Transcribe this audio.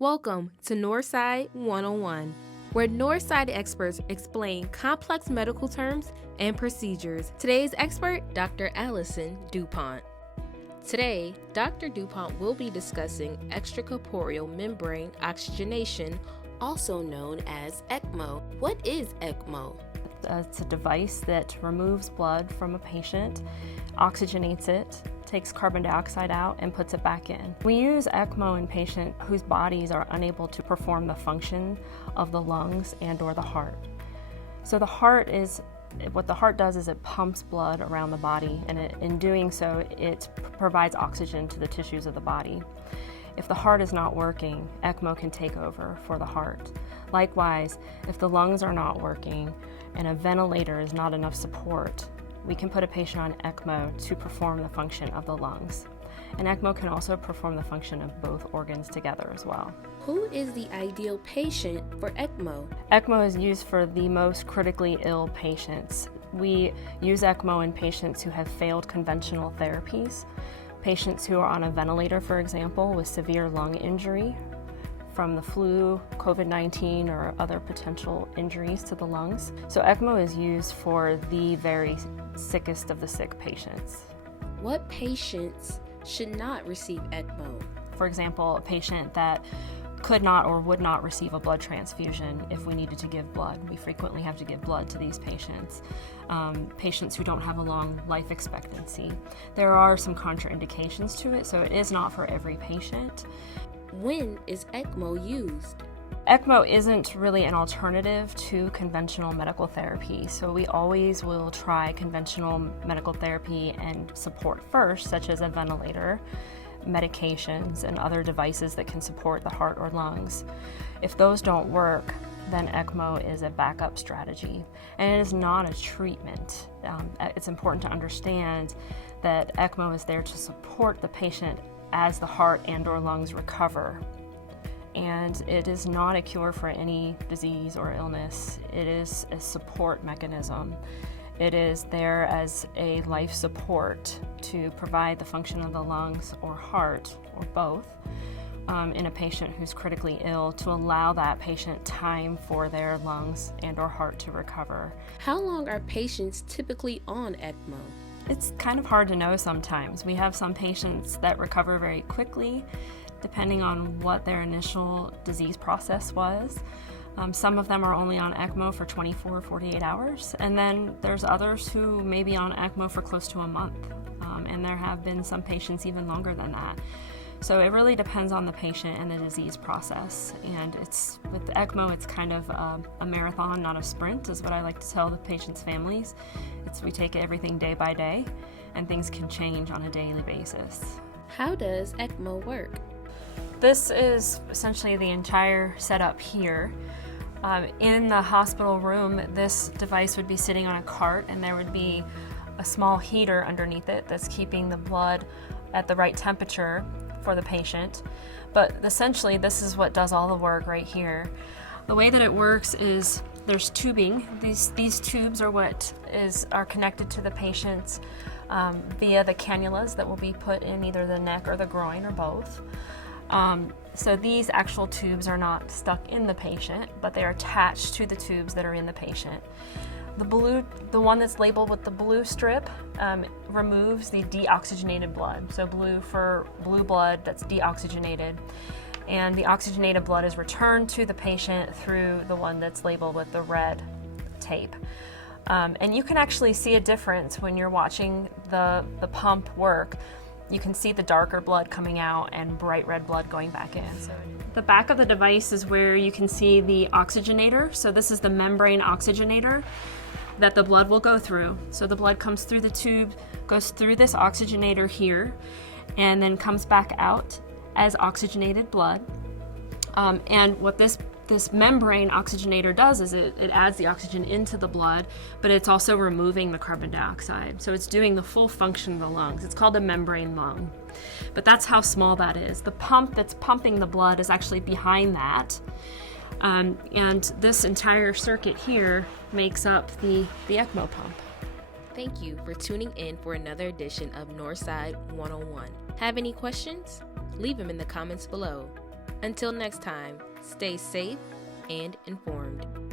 Welcome to Northside 101, where Northside experts explain complex medical terms and procedures. Today's expert, Dr. Allison Dupont. Today, Dr. Dupont will be discussing extracorporeal membrane oxygenation, also known as ECMO. What is ECMO? It's a device that removes blood from a patient, oxygenates it, takes carbon dioxide out, and puts it back in. We use ECMO in patients whose bodies are unable to perform the function of the lungs and or the heart. So what the heart does is it pumps blood around the body, and in doing so, it provides oxygen to the tissues of the body. If the heart is not working, ECMO can take over for the heart. Likewise, if the lungs are not working and a ventilator is not enough support, we can put a patient on ECMO to perform the function of the lungs. And ECMO can also perform the function of both organs together as well. Who is the ideal patient for ECMO? ECMO is used for the most critically ill patients. We use ECMO in patients who have failed conventional therapies, patients who are on a ventilator, for example, with severe lung injury from the flu, COVID-19, or other potential injuries to the lungs. So ECMO is used for the very sickest of the sick patients. What patients should not receive ECMO? For example, a patient that could not or would not receive a blood transfusion if we needed to give blood. We frequently have to give blood to these patients. Patients who don't have a long life expectancy. There are some contraindications to it, so it is not for every patient. When is ECMO used? ECMO isn't really an alternative to conventional medical therapy, so we always will try conventional medical therapy and support first, such as a ventilator, medications, and other devices that can support the heart or lungs. If those don't work, then ECMO is a backup strategy, and it is not a treatment. It's important to understand that ECMO is there to support the patient as the heart and or lungs recover. And it is not a cure for any disease or illness. It is a support mechanism. It is there as a life support to provide the function of the lungs or heart, or both, in a patient who's critically ill, to allow that patient time for their lungs and or heart to recover. How long are patients typically on ECMO? It's kind of hard to know sometimes. We have some patients that recover very quickly, depending on what their initial disease process was. Some of them are only on ECMO for 24 or 48 hours, and then there's others who may be on ECMO for close to a month, and there have been some patients even longer than that. So it really depends on the patient and the disease process, and with ECMO, it's kind of a marathon, not a sprint, is what I like to tell the patients' families. We take everything day by day, and things can change on a daily basis. How does ECMO work? This is essentially the entire setup here. In the hospital room, this device would be sitting on a cart, and there would be a small heater underneath it that's keeping the blood at the right temperature for the patient. But essentially, this is what does all the work right here. The way that it works is there's tubing. These tubes are are connected to the patients via the cannulas that will be put in either the neck or the groin or both. So these actual tubes are not stuck in the patient, but they are attached to the tubes that are in the patient. The one that's labeled with the blue strip removes the deoxygenated blood. So blue for blue blood that's deoxygenated. And the oxygenated blood is returned to the patient through the one that's labeled with the red tape. And you can actually see a difference when you're watching the pump work. You can see the darker blood coming out and bright red blood going back in. So the back of the device is where you can see the oxygenator. So this is the membrane oxygenator that the blood will go through. So the blood comes through the tube, goes through this oxygenator here, and then comes back out as oxygenated blood. And what this membrane oxygenator does is it adds the oxygen into the blood, but it's also removing the carbon dioxide. So it's doing the full function of the lungs. It's called a membrane lung. But that's how small that is. The pump that's pumping the blood is actually behind that. And this entire circuit here makes up the ECMO pump. Thank you for tuning in for another edition of Northside 101. Have any questions? Leave them in the comments below. Until next time, stay safe and informed.